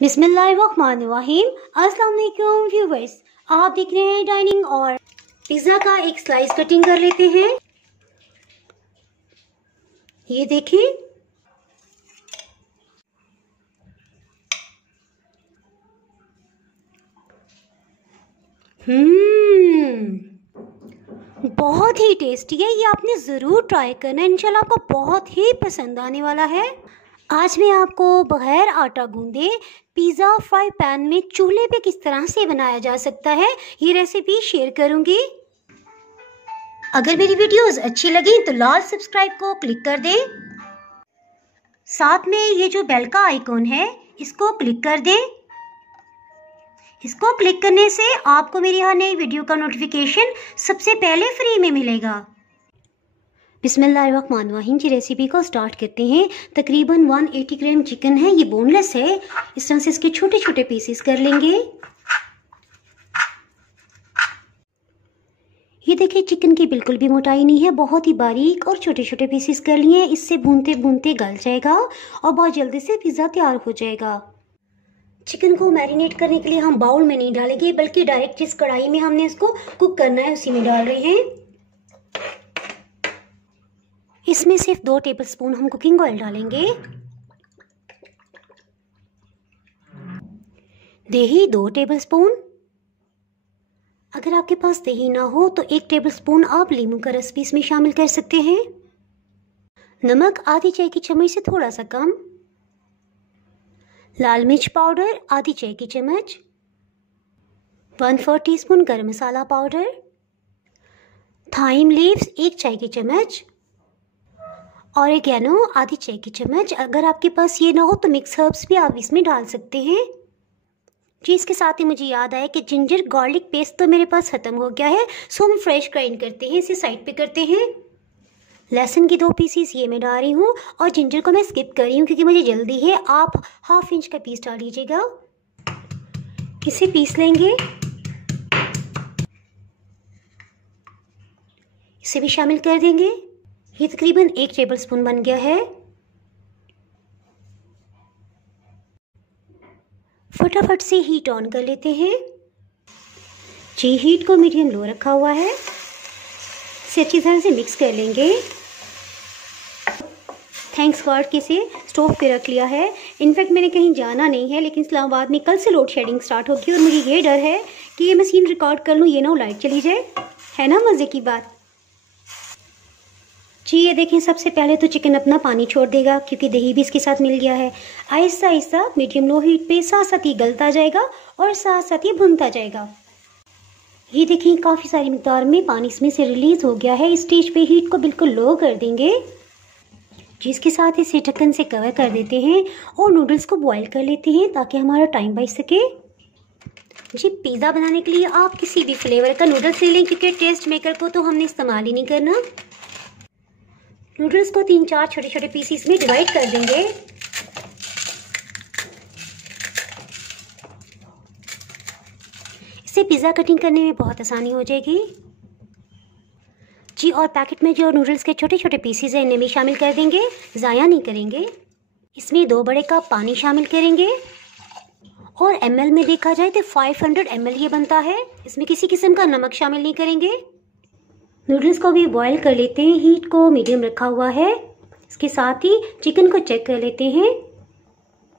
बिस्मिल्लाहिर्रहमानिर्रहीम। अस्सलाम वालेकुम व्यूवर्स, आप देख रहे हैं डाइनिंग और पिज़्ज़ा का एक स्लाइस कटिंग कर लेते हैं। ये देखिए, बहुत ही टेस्टी है। ये आपने ज़रूर ट्राई करना है, इंशाल्लाह आपको बहुत ही पसंद आने वाला है। आज मैं आपको बगैर आटा गूंदे पिज़्ज़ा फ्राई पैन में चूल्हे पे किस तरह से बनाया जा सकता है, ये रेसिपी शेयर करूंगी। अगर मेरी वीडियोस अच्छी लगी तो लाल सब्सक्राइब को क्लिक कर दें। साथ में ये जो बेल का आइकॉन है इसको क्लिक कर दें। इसको क्लिक करने से आपको मेरी हर नई वीडियो का नोटिफिकेशन सबसे पहले फ्री में मिलेगा। बिस्मिल्लाहिर्रहमानिर्रहीम जी, रेसिपी को स्टार्ट करते हैं। तकरीबन 180 ग्राम चिकन है, ये बोनलेस है। इस तरह से इसके छोटे छोटे पीसेस कर लेंगे। ये देखिए, चिकन की बिल्कुल भी मोटाई नहीं है, बहुत ही बारीक और छोटे छोटे पीसेस कर लिए हैं। इससे भूनते भूनते गल जाएगा और बहुत जल्दी से पिज़्ज़ा तैयार हो जाएगा। चिकन को मैरिनेट करने के लिए हम बाउल में नहीं डालेंगे, बल्कि डायरेक्ट जिस कढ़ाई में हमने इसको कुक करना है उसी में डाल रहे हैं। इसमें सिर्फ 2 टेबलस्पून हम कुकिंग ऑयल डालेंगे। दही 2 टेबलस्पून। अगर आपके पास दही ना हो तो 1 टेबलस्पून आप लीमू का रस भी इसमें शामिल कर सकते हैं। नमक आधी चाय की चम्मच से थोड़ा सा कम। लाल मिर्च पाउडर आधी चाय की चम्मच। 1/4 टीस्पून गरम मसाला पाउडर। थाइम लीव्स 1 चाय की चम्मच। ऑरिगेनो आधी चाय की चम्मच। अगर आपके पास ये ना हो तो मिक्स हर्ब्स भी आप इसमें डाल सकते हैं जी। इसके साथ ही मुझे याद आया कि जिंजर गार्लिक पेस्ट तो मेरे पास ख़त्म हो गया है, सो हम फ्रेश ग्राइंड करते हैं। इसे साइड पे करते हैं। लहसुन की 2 पीसीस ये मैं डाल रही हूँ और जिंजर को मैं स्किप कर रही हूँ क्योंकि मुझे जल्दी है। आप 1/2 इंच का पीस डाल लीजिएगा। इसे पीस लेंगे। इसे भी शामिल कर देंगे। ये तकरीबन 1 टेबलस्पून बन गया है। फटाफट से हीट ऑन कर लेते हैं जी। हीट को मीडियम लो रखा हुआ है। इसे अच्छी तरह से मिक्स कर लेंगे। थैंक्स गॉड कि इसे स्टोव पे रख लिया है। इनफैक्ट मैंने कहीं जाना नहीं है, लेकिन इस्लामाबाद में कल से लोड शेडिंग स्टार्ट होगी और मुझे ये डर है कि ये मशीन रिकॉर्ड कर लूँ, ये ना लाइट चली जाए। है ना मज़े की बात जी। ये देखें, सबसे पहले तो चिकन अपना पानी छोड़ देगा क्योंकि दही भी इसके साथ मिल गया है। Aahista Aahista medium low heat पे साथ साथ ही गलता जाएगा और साथ साथ ही भुनता जाएगा। ये देखें, काफ़ी सारी मिकदार में पानी इसमें से रिलीज़ हो गया है। इस स्टेज पे हीट को बिल्कुल लो कर देंगे जिसके साथ इसे ढक्कन से कवर कर देते हैं और नूडल्स को बॉईल कर लेते हैं ताकि हमारा टाइम बच सके जी। पिज़्ज़ा बनाने के लिए आप किसी भी फ्लेवर का नूडल्स ले लें क्योंकि टेस्ट मेकर को तो हमने इस्तेमाल ही नहीं करना। नूडल्स को 3-4 छोटे छोटे पीसीस में डिवाइड कर देंगे। इससे पिज़्ज़ा कटिंग करने में बहुत आसानी हो जाएगी जी। और पैकेट में जो नूडल्स के छोटे छोटे पीसीस हैं इन्हें भी शामिल कर देंगे, ज़ाया नहीं करेंगे। इसमें 2 बड़े कप पानी शामिल करेंगे और ml में देखा जाए तो 500 ml ये बनता है। इसमें किसी किस्म का नमक शामिल नहीं करेंगे। नूडल्स को भी बॉईल कर लेते हैं। हीट को मीडियम रखा हुआ है। इसके साथ ही चिकन को चेक कर लेते हैं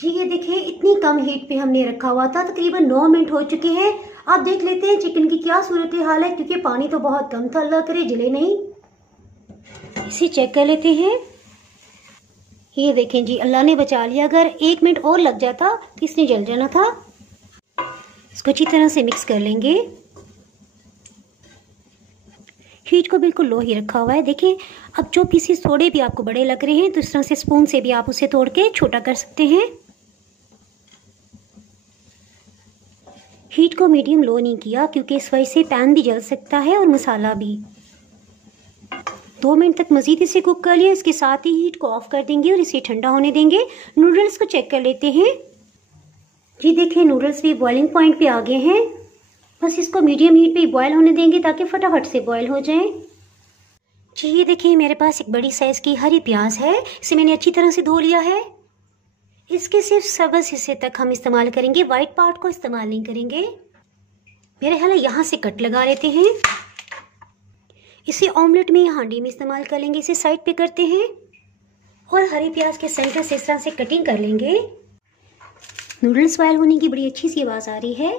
जी। ये देखें, इतनी कम हीट पे हमने रखा हुआ था। तकरीबन 9 मिनट हो चुके हैं। अब देख लेते हैं चिकन की क्या सूरत हाल है क्योंकि पानी तो बहुत कम था, अल्लाह करे जले नहीं। इसे चेक कर लेते हैं। ये देखें जी, अल्लाह ने बचा लिया। अगर 1 मिनट और लग जाता तो इसने जल जाना था। इसको अच्छी तरह से मिक्स कर लेंगे। हीट को बिल्कुल लो ही रखा हुआ है। देखिए, अब जो पीसेस थोड़े भी आपको बड़े लग रहे हैं तो इस तरह से स्पून से भी आप उसे तोड़ के छोटा कर सकते हैं। हीट को मीडियम लो नहीं किया क्योंकि इस वजह से पैन भी जल सकता है और मसाला भी। 2 मिनट तक मज़ीद इसे कुक कर लिया। इसके साथ ही हीट को ऑफ कर देंगे और इसे ठंडा होने देंगे। नूडल्स को चेक कर लेते हैं जी। देखें, नूडल्स भी बॉइलिंग पॉइंट पे आ गए हैं। बस इसको मीडियम हीट पे बॉयल होने देंगे ताकि फटाफट से बॉयल हो जाए जी। ये देखिए, मेरे पास एक बड़ी साइज़ की हरी प्याज है। इसे मैंने अच्छी तरह से धो लिया है। इसके सिर्फ सब्ज़ हिस्से तक हम इस्तेमाल करेंगे, वाइट पार्ट को इस्तेमाल नहीं करेंगे। मेरे ख्याल है यहाँ से कट लगा लेते हैं। इसे ऑमलेट में या हांडी में इस्तेमाल कर लेंगे। इसे साइड पे करते हैं और हरे प्याज के सेंटर से इस तरह से कटिंग कर लेंगे। नूडल्स बॉयल होने की बड़ी अच्छी सी आवाज़ आ रही है।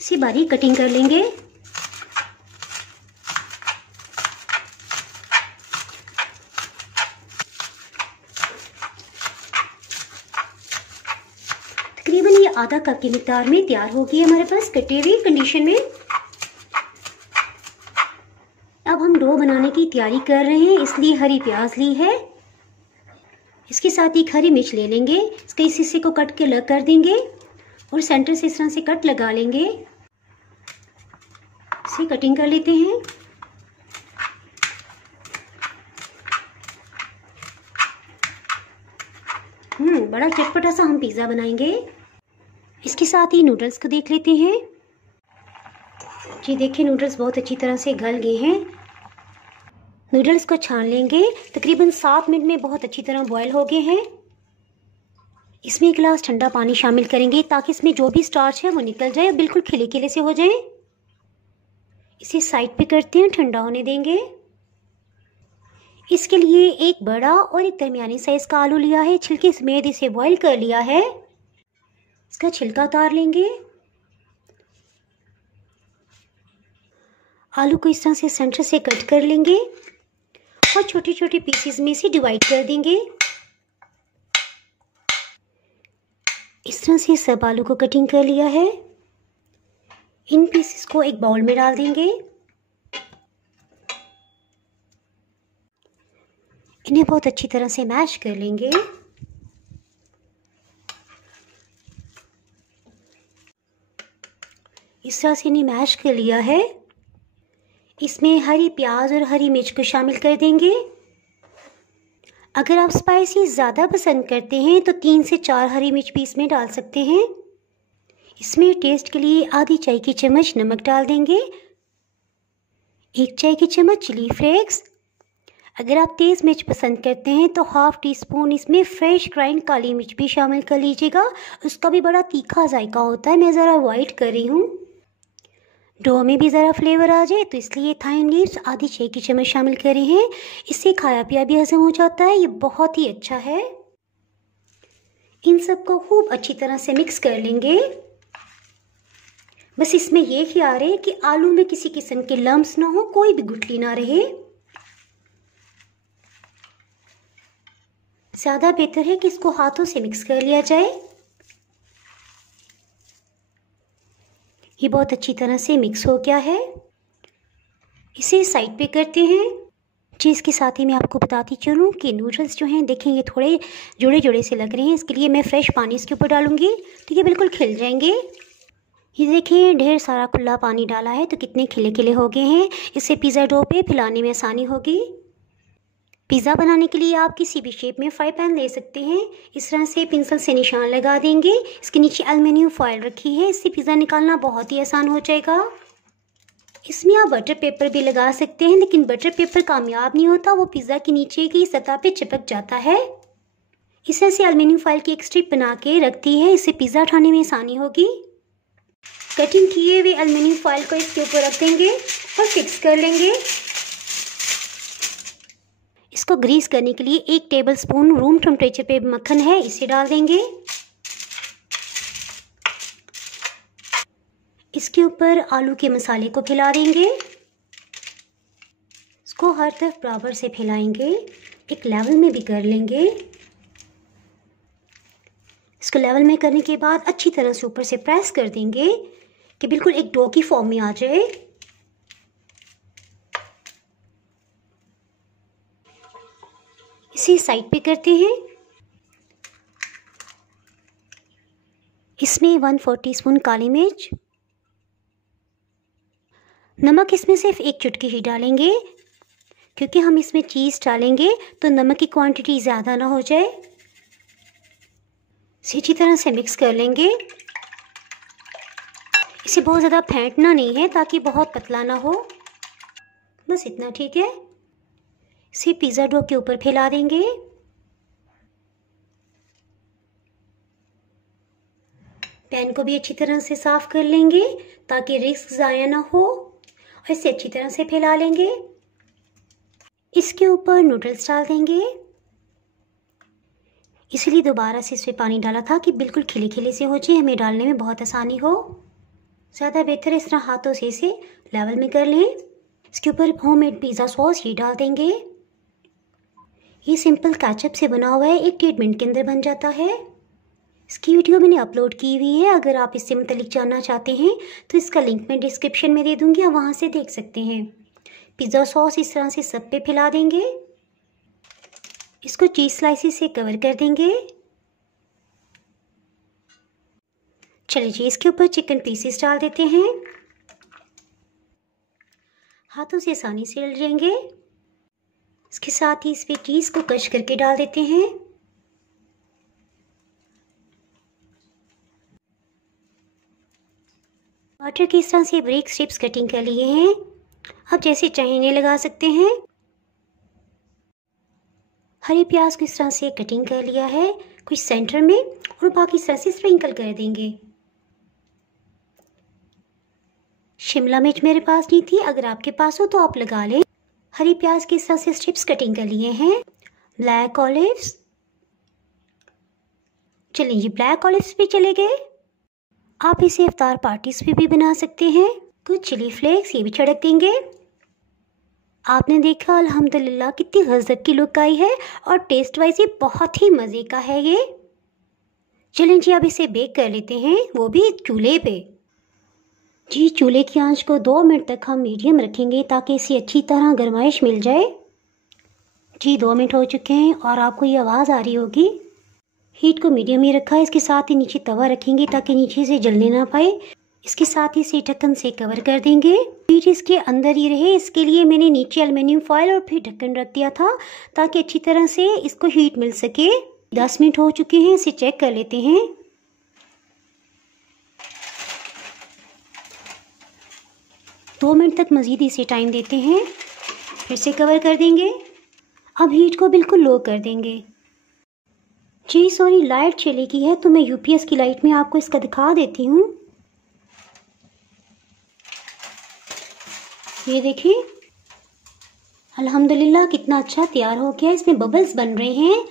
इसे बारीक कटिंग कर लेंगे। तकरीबन ये आधा कप की मिकदार में तैयार होगी हमारे पास कटी हुई कंडीशन में। अब हम डो बनाने की तैयारी कर रहे हैं, इसलिए हरी प्याज ली है। इसके साथ एक हरी मिर्च ले लेंगे। इसके इस हिस्से को कट के अलग कर देंगे और सेंटर से इस तरह से कट लगा लेंगे। इसे कटिंग कर लेते हैं। बड़ा चटपटा सा हम पिज़्ज़ा बनाएंगे। इसके साथ ही नूडल्स को देख लेते हैं। जी देखिए, नूडल्स बहुत अच्छी तरह से गल गए हैं। नूडल्स को छान लेंगे। तकरीबन 7 मिनट में बहुत अच्छी तरह बॉयल हो गए हैं। इसमें 1 गिलास ठंडा पानी शामिल करेंगे ताकि इसमें जो भी स्टार्च है वो निकल जाए, बिल्कुल खिले खिले से हो जाए। इसे साइड पे करते हैं, ठंडा होने देंगे। इसके लिए एक बड़ा और एक दरमियानी साइज़ का आलू लिया है, छिलके समेत इसे बॉयल कर लिया है। इसका छिलका उतार लेंगे। आलू को इस तरह से सेंटर से कट कर लेंगे और छोटे छोटे पीसेस में इसे डिवाइड कर देंगे। इस तरह से सब आलू को कटिंग कर लिया है। इन पीसेस को एक बाउल में डाल देंगे। इन्हें बहुत अच्छी तरह से मैश कर लेंगे। इस तरह से इन्हें मैश कर लिया है। इसमें हरी प्याज और हरी मिर्च को शामिल कर देंगे। अगर आप स्पाइसी ज़्यादा पसंद करते हैं तो 3 से 4 हरी मिर्च भी इसमें डाल सकते हैं। इसमें टेस्ट के लिए आधी चाय की चम्मच नमक डाल देंगे, 1 चाय की चम्मच चिली फ्लेक्स। अगर आप तेज़ मिर्च पसंद करते हैं तो ½ टीस्पून इसमें फ्रेश ग्राइंड काली मिर्च भी शामिल कर लीजिएगा, उसका भी बड़ा तीखा जायका होता है। मैं ज़रा अवॉइड कर रही हूँ, डो में भी ज़रा फ्लेवर आ जाए, तो इसलिए थाइम लीव्स आधी चाय की चम्मच शामिल करे हैं। इससे खाया पिया भी हजम हो जाता है, ये बहुत ही अच्छा है। इन सब को खूब अच्छी तरह से मिक्स कर लेंगे। बस इसमें ये ख्याल रहे कि आलू में किसी किस्म के लम्स ना हो, कोई भी गुठली ना रहे। ज़्यादा बेहतर है कि इसको हाथों से मिक्स कर लिया जाए। ये बहुत अच्छी तरह से मिक्स हो गया है। इसे साइड पे करते हैं। जी, इसके साथ ही मैं आपको बताती चलूँ कि नूडल्स जो हैं देखें ये थोड़े जुड़े जुड़े से लग रहे हैं। इसके लिए मैं फ्रेश पानी इसके ऊपर डालूंगी तो ये बिल्कुल खिल जाएंगे। ये देखिए, ढेर सारा खुला पानी डाला है तो कितने खिले खिले हो गए हैं। इससे पिज़्ज़ा डो पे फैलाने में आसानी होगी। पिज़्ज़ा बनाने के लिए आप किसी भी शेप में फ्राई पैन ले सकते हैं। इस तरह से पेंसिल से निशान लगा देंगे। इसके नीचे एल्युमिनियम फॉयल रखी है, इससे पिज़्ज़ा निकालना बहुत ही आसान हो जाएगा। इसमें आप बटर पेपर भी लगा सकते हैं, लेकिन बटर पेपर कामयाब नहीं होता, वो पिज़्ज़ा के नीचे की सतह पे चिपक जाता है। इस तरह से एल्युमिनियम फॉयल की एक स्ट्रिप बना के रखती है, इससे पिज़्ज़ा उठाने में आसानी होगी। कटिंग किए हुए एल्युमिनियम फॉयल को इसके ऊपर रख देंगे और फिक्स कर लेंगे। इसको ग्रीस करने के लिए 1 टेबलस्पून रूम टेम्परेचर पे मक्खन है, इसे डाल देंगे। इसके ऊपर आलू के मसाले को फैला देंगे। इसको हर तरफ बराबर से फैलाएंगे, एक लेवल में भी कर लेंगे। इसको लेवल में करने के बाद अच्छी तरह से ऊपर से प्रेस कर देंगे कि बिल्कुल एक डो की फॉर्म में आ जाए। इसे साइड पे करते हैं। इसमें 1/4 टीस्पून काली मिर्च, नमक इसमें सिर्फ 1 चुटकी ही डालेंगे क्योंकि हम इसमें चीज़ डालेंगे तो नमक की क्वांटिटी ज़्यादा ना हो जाए। इसे अच्छी तरह से मिक्स कर लेंगे। इसे बहुत ज़्यादा फेंटना नहीं है ताकि बहुत पतला ना हो, बस इतना ठीक है। इसे पिज़्ज़ा डो के ऊपर फैला देंगे। पैन को भी अच्छी तरह से साफ़ कर लेंगे ताकि रिस्क ज़ाया ना हो, और इसे अच्छी तरह से फैला लेंगे। इसके ऊपर नूडल्स डाल देंगे, इसलिए दोबारा से इसमें पानी डाला था कि बिल्कुल खिले खिले से हो जाए, हमें डालने में बहुत आसानी हो। ज़्यादा बेहतर है इस तरह हाथों से इसे लेवल में कर लें। इसके ऊपर होममेड पिज़्ज़ा सॉस ये डाल देंगे। ये सिंपल केचप से बना हुआ है, 1-1.5 मिनट के अंदर बन जाता है। इसकी वीडियो मैंने अपलोड की हुई है, अगर आप इससे मुतालिक जानना चाहते हैं तो इसका लिंक मैं डिस्क्रिप्शन में दे दूँगी, आप वहाँ से देख सकते हैं। पिज़्ज़ा सॉस इस तरह से सब पे फैला देंगे। इसको चीज़ स्लाइसेस से कवर कर देंगे। चलिए जी, इसके ऊपर चिकन पीसेस डाल देते हैं, हाथों से आसानी से डल जाएंगे। इसके साथ ही इस पे चीज़ को क्रश करके डाल देते हैं। बटर की इस तरह से ब्रेक स्ट्रिप्स कटिंग कर लिए हैं, आप जैसे चाहें इन्हें लगा सकते हैं। हरे प्याज को इस तरह से कटिंग कर लिया है, कुछ सेंटर में और बाकी इस तरह से स्प्रिंकल कर देंगे। शिमला मिर्च मेरे पास नहीं थी, अगर आपके पास हो तो आप लगा लें। हरी प्याज की इस तरह से स्ट्रिप्स कटिंग कर लिए हैं। ब्लैक ऑलिव्स, चलिए ये ब्लैक ऑलिव्स भी चले गए। आप इसे इफ्तार पार्टीज पे भी बना सकते हैं। कुछ चिली फ्लेक्स ये भी छिड़क देंगे। आपने देखा अल्हम्दुलिल्लाह कितनी गज़ब की लुक आई है और टेस्ट वाइज ये बहुत ही मज़े का है ये। चलें जी, अब इसे बेक कर लेते हैं, वो भी चूल्हे पे। जी, चूल्हे की आंच को 2 मिनट तक हम मीडियम रखेंगे ताकि इसे अच्छी तरह गर्माइश मिल जाए। जी 2 मिनट हो चुके हैं और आपको ये आवाज़ आ रही होगी। हीट को मीडियम ही रखा है, इसके साथ ही नीचे तवा रखेंगे ताकि नीचे से जलने ना पाए। इसके साथ ही इसे ढक्कन से कवर कर देंगे। हीट इसके अंदर ही रहे, इसके लिए मैंने नीचे एल्युमिनियम फॉयल और फिर ढक्कन रख दिया था ताकि अच्छी तरह से इसको हीट मिल सके। 10 मिनट हो चुके हैं, इसे चेक कर लेते हैं। 2 मिनट तक मज़ीद इसे टाइम देते हैं, फिर से कवर कर देंगे। अब हीट को बिल्कुल लो कर देंगे। जी सॉरी, लाइट चली गई है तो मैं यूपीएस की लाइट में आपको इसका दिखा देती हूँ। ये देखिए अल्हम्दुलिल्लाह कितना अच्छा तैयार हो गया, इसमें बबल्स बन रहे हैं।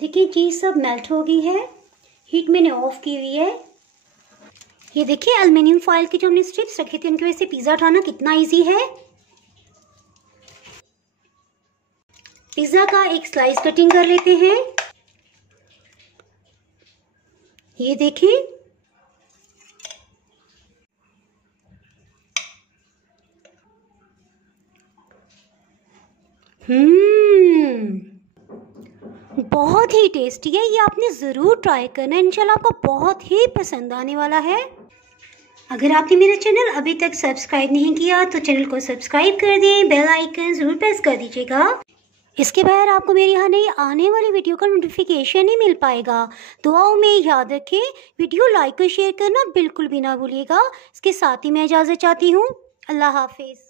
देखिए चीज़ सब मेल्ट हो गई है, हीट मैंने ऑफ की हुई है। ये देखिए एल्युमिनियम फॉयल के जो हमने स्ट्रिप्स रखे थे उनकी वजह से पिज़्ज़ा उठाना कितना इजी है। पिज़्ज़ा का एक स्लाइस कटिंग कर लेते हैं। ये देखिए बहुत ही टेस्टी है, ये आपने ज़रूर ट्राई करना है, इंशाल्लाह आपको बहुत ही पसंद आने वाला है। अगर आपने मेरा चैनल अभी तक सब्सक्राइब नहीं किया तो चैनल को सब्सक्राइब कर दें, बेल आइकन ज़रूर प्रेस कर दीजिएगा। इसके बगैर आपको मेरे यहाँ नई आने वाली वीडियो का नोटिफिकेशन नहीं मिल पाएगा। दुआओं में याद रखें, वीडियो लाइक और शेयर करना बिल्कुल भी ना भूलिएगा। इसके साथ ही मैं इजाज़त चाहती हूँ। अल्लाह हाफिज़।